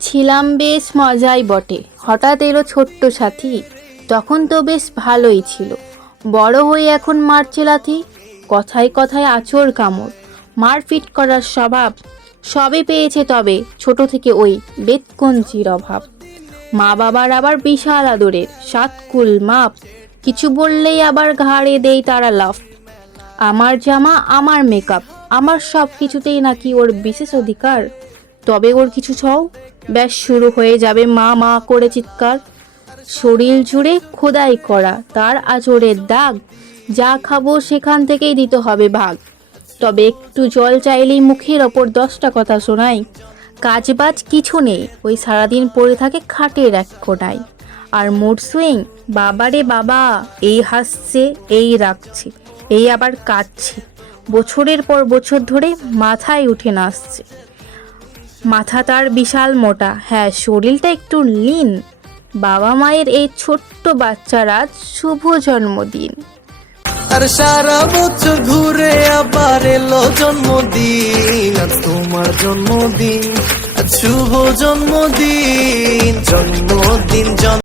ছিলাম বেশ মজাই বটে, হঠাৎ এলো ছোট্ট সাথী। তখন তো বেশ ভালোই ছিল, বড় হয়ে এখন মারছে লাথি। কথায় কথায় আঁচড় কামড়, মারপিট করার স্বভাব। সবই পেয়েছে তবে ছোট থেকে ওই বেতকঞ্চির অভাব। মা বাবার আবার বিশাল আদরের, সাতকুল মাপ। কিছু বললেই আবার ঘাড়ে দেই তারা লাফ। আমার জামা, আমার মেকআপ, আমার সব কিছুতেই নাকি ওর বিশেষ অধিকার। তবে ওর কিছু ছও, ব্যাস শুরু হয়ে যাবে মা মা করে চিৎকার। শরীর জুড়ে খোদাই করা তার আঁচড়ের দাগ, যা খাবো সেখান থেকেই দিতে হবে ভাগ। তবে একটু জল চাইলেই মুখের ওপর 10টা কথা শোনাই। কাজবাজ কিছু নেই, ওই সারাদিন পড়ে থাকে খাটের এক কোণায়। আর মুড সুইং, বাবারে বাবা, এই হাসছে এই রাখছে, এই আবার কাঁদছে। বছরের পর বছর ধরে মাথায় উঠে নাচছে। মাথা তার বিশাল মোটা, হ্যাঁ শরীরটা একটু লিন। বাবা মায়ের এই ছোট্ট বাচ্চার আজ শুভ জন্মদিন। আর সারা বছর ঘুরে আবার এলো জন্মদিন, আজ তোমার জন্মদিন, আজ শুভ জন্মদিন, জন্মদিন।